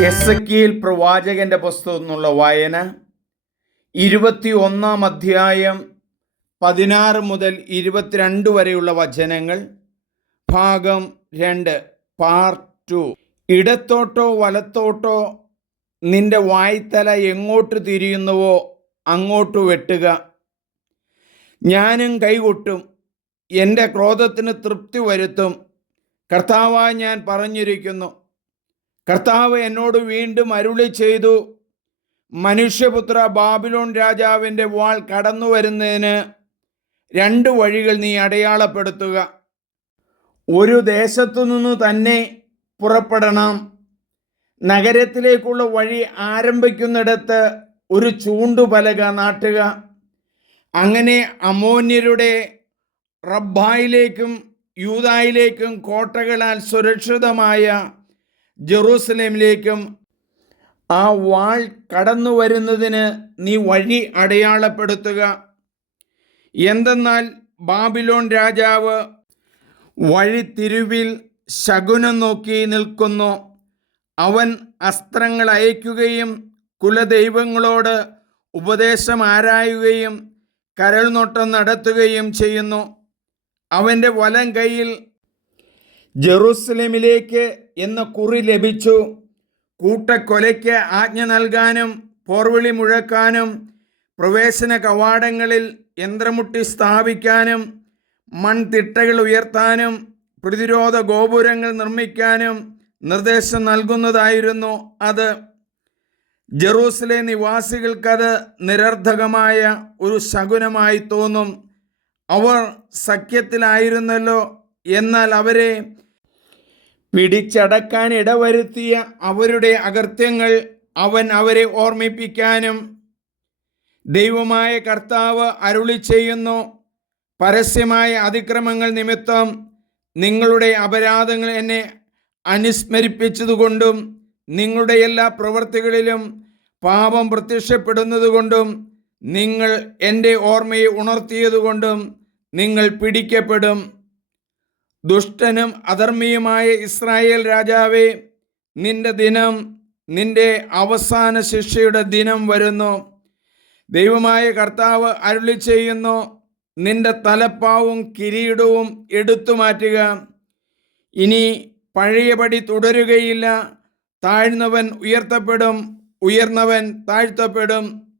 S പ്രവാചകന്റെ പുസ്തകം എന്നുള്ള വായന. ഇരുപത്തി ഒന്നാം അധ്യായം പതിനാറ് മുതൽ ഇരുപത്തിരണ്ട് വരെയുള്ള വചനങ്ങൾ. ഭാഗം രണ്ട് പാർട്ട് ടു ഇടത്തോട്ടോ വലത്തോട്ടോ നിന്റെ വായ്ത്തല എങ്ങോട്ട് തിരിയുന്നുവോ അങ്ങോട്ട് വെട്ടുക. ഞാനും കൈകൊട്ടും എന്റെ ക്രോധത്തിന് തൃപ്തി വരുത്തും. കർത്താവായി ഞാൻ പറഞ്ഞിരിക്കുന്നു കർത്താവ് എന്നോട് വീണ്ടും അരുളി ചെയ്തു മനുഷ്യപുത്ര ബാബിലോൺ രാജാവിന്റെ വാൾ കടന്നു വരുന്നതിന് രണ്ട് വഴികൾ നീ അടയാളപ്പെടുത്തുക. ഒരു ദേശത്തു നിന്ന് തന്നെ പുറപ്പെടണം. നഗരത്തിലേക്കുള്ള വഴി ആരംഭിക്കുന്നിടത്ത് ഒരു ചൂണ്ടുപലക നാട്ടുക. അങ്ങനെ അമോന്യരുടെ റബ്ബായിലേക്കും യൂതായിലേക്കും കോട്ടകളാൽ സുരക്ഷിതമായ ജെറൂസലേമിലേക്കും ആ വാൾ കടന്നു വരുന്നതിന് നീ വഴി അടയാളപ്പെടുത്തുക. എന്തെന്നാൽ ബാബിലോൺ രാജാവ് വഴി വഴിത്തിരുവിൽ ശകുനം നോക്കി നിൽക്കുന്നു. അവൻ അസ്ത്രങ്ങൾ അയക്കുകയും കുലദൈവങ്ങളോട് ഉപദേശം ആരായുകയും കരൾനോട്ടം നടത്തുകയും ചെയ്യുന്നു. അവന്റെ വലം കൈയിൽ ജെറൂസലേമിലേക്ക് എന്ന കുറി ലഭിച്ചു. കൂട്ടക്കൊലയ്ക്ക് ആജ്ഞ നൽകാനും പോർവിളി മുഴക്കാനും പ്രവേശന കവാടങ്ങളിൽ യന്ത്രമുട്ടി സ്ഥാപിക്കാനും മൺതിട്ടകൾ ഉയർത്താനും പ്രതിരോധ ഗോപുരങ്ങൾ നിർമ്മിക്കാനും നിർദ്ദേശം നൽകുന്നതായിരുന്നു അത്. ജെറൂസലെ നിവാസികൾക്കത് നിരർദ്ധകമായ ഒരു ശകുനമായി തോന്നും. അവർ സഖ്യത്തിലായിരുന്നല്ലോ എന്നാൽ അവരെ പിടിച്ചടക്കാൻ ഇടവരുത്തിയ അവരുടെ അകൃത്യങ്ങൾ അവൻ അവരെ ഓർമ്മിപ്പിക്കാനും ദൈവമായ കർത്താവ് അരുളി ചെയ്യുന്നു. പരസ്യമായ അതിക്രമങ്ങൾ നിമിത്തം നിങ്ങളുടെ അപരാധങ്ങൾ എന്നെ അനുസ്മരിപ്പിച്ചതുകൊണ്ടും നിങ്ങളുടെ എല്ലാ പ്രവൃത്തികളിലും പാപം പ്രത്യക്ഷപ്പെടുന്നതുകൊണ്ടും നിങ്ങൾ എന്റെ ഓർമ്മയെ ഉണർത്തിയതുകൊണ്ടും നിങ്ങൾ പിടിക്കപ്പെടും. ദുഷ്ടനും അധർമ്മിയുമായ ഇസ്രായേൽ രാജാവേ നിന്റെ ദിനം നിന്റെ അവസാന ശിക്ഷയുടെ ദിനം വരുന്നു. ദൈവമായ കർത്താവ് അരുളി ചെയ്യുന്നു നിന്റെ തലപ്പാവും കിരീടവും എടുത്തു മാറ്റുക. ഇനി പഴയപടി തുടരുകയില്ല. താഴ്ന്നവൻ ഉയർത്തപ്പെടും ഉയർന്നവൻ താഴ്ത്തപ്പെടും.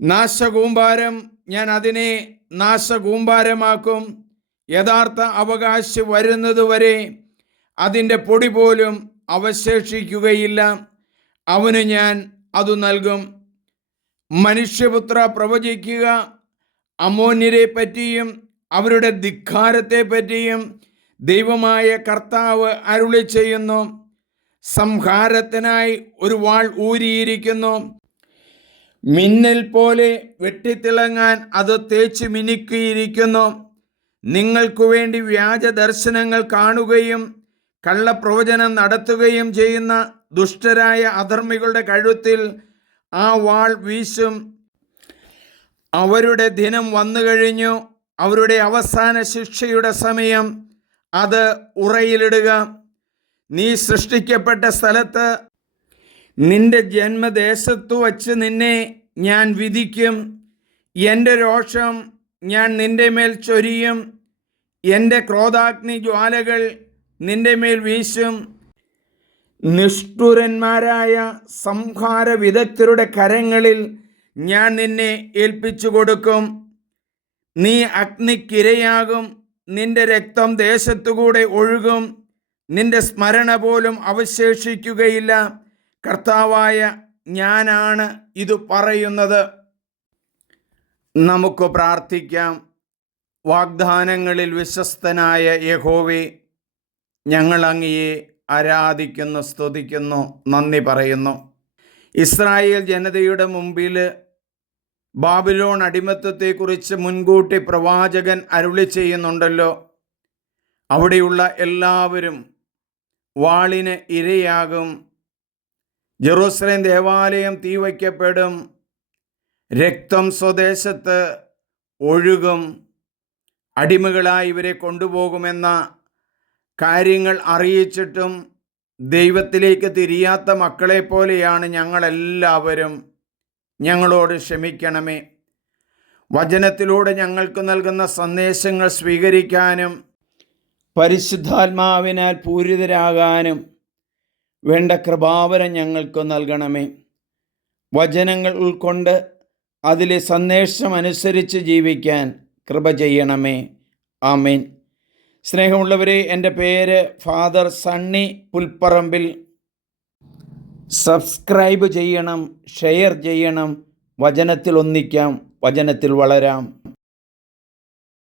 നാശകൂമ്പാരം ഞാൻ അതിനെ നാശകൂമ്പാരമാക്കും. യഥാർത്ഥ അവകാശി വരുന്നതുവരെ അതിന്റെ പൊടി പോലും അവശേഷിക്കുകയില്ല. അവന് ഞാൻ അതു നൽകും. മനുഷ്യപുത്ര പ്രവചിക്കുക അമോന്യരെ പറ്റിയും അവരുടെ ധിക്കാരത്തെ പറ്റിയും ദൈവമായ കർത്താവ് അരുളി ചെയ്യുന്നു. സംഹാരത്തിനായി ഒരു വാൾ ഊരിയിരിക്കുന്നു. മിന്നൽ പോലെ വെട്ടിത്തിളങ്ങാൻ അത് തേച്ച് മിനുക്കിയിരിക്കുന്നു. നിങ്ങൾക്കു വേണ്ടി വ്യാജ ദർശനങ്ങൾ കാണുകയും കള്ളപ്രവചനം നടത്തുകയും ചെയ്യുന്ന ദുഷ്ടരായ അധർമ്മികളുടെ കഴുത്തിൽ ആ വാൾ വീശും. അവരുടെ ദിനം വന്നു കഴിഞ്ഞു. അവരുടെ അവസാന ശിക്ഷയുടെ സമയം അത് ഉറയിലിടുക. നീ സൃഷ്ടിക്കപ്പെട്ട സ്ഥലത്ത് നിന്റെ ജന്മദേശത്തു വച്ച് നിന്നെ ഞാൻ വിധിക്കും. എന്റെ രോഷം ഞാൻ നിന്റെ മേൽ ചൊരിയും. എന്റെ ക്രോധാഗ്നി ജ്വാലകൾ നിന്റെ മേൽ വീശും. നിഷ്ഠുരന്മാരായ സംഹാര വിദഗ്ധരുടെ കരങ്ങളിൽ ഞാൻ നിന്നെ ഏൽപ്പിച്ചു കൊടുക്കും. നീ അഗ്നിക്കിരയാകും. നിന്റെ രക്തം ദേശത്തുകൂടെ ഒഴുകും. നിന്റെ സ്മരണ പോലും അവശേഷിക്കുകയില്ല. കർത്താവായ ഞാനാണ് ഇത് പറയുന്നത്. നമുക്ക് പ്രാർത്ഥിക്കാം. വാഗ്ദാനങ്ങളിൽ വിശ്വസ്തനായ യഹോവേ ഞങ്ങൾ അങ്ങയെ ആരാധിക്കുന്നു സ്തുതിക്കുന്നു നന്ദി പറയുന്നു. ഇസ്രായേൽ ജനതയുടെ മുമ്പിൽ ബാബിലോൺ അടിമത്തത്തെക്കുറിച്ച് മുൻകൂട്ടി പ്രവാചകൻ അരുളി ചെയ്യുന്നുണ്ടല്ലോ. അവിടെയുള്ള എല്ലാവരും വാളിന് ഇരയാകും. ജെറൂസലേം ദേവാലയം തീവയ്ക്കപ്പെടും രക്തം സ്വദേശത്ത് ഒഴുകും. അടിമകളായി ഇവരെ കൊണ്ടുപോകുമെന്ന കാര്യങ്ങൾ അറിയിച്ചിട്ടും ദൈവത്തിലേക്ക് തിരിയാത്ത മക്കളെ പോലെയാണ് ഞങ്ങളെല്ലാവരും. ഞങ്ങളോട് ക്ഷമിക്കണമേ. വചനത്തിലൂടെ ഞങ്ങൾക്ക് നൽകുന്ന സന്ദേശങ്ങൾ സ്വീകരിക്കാനും പരിശുദ്ധാത്മാവിനാൽ പൂരിതരാകാനും വേണ്ട കൃപാവരം ഞങ്ങൾക്ക് നൽകണമേ. വചനങ്ങൾ ഉൾക്കൊണ്ട് അതിലെ സന്ദേശം അനുസരിച്ച് ജീവിക്കാൻ കൃപ ചെയ്യണമേ. ആമേൻ. സ്നേഹമുള്ളവരെ എന്റെ പേര് ഫാദർ സണ്ണി പുൽപ്പറമ്പിൽ. സബ്സ്ക്രൈബ് ചെയ്യണം ഷെയർ ചെയ്യണം വചനത്തിൽ ഒന്നിക്കാം വചനത്തിൽ വളരാം.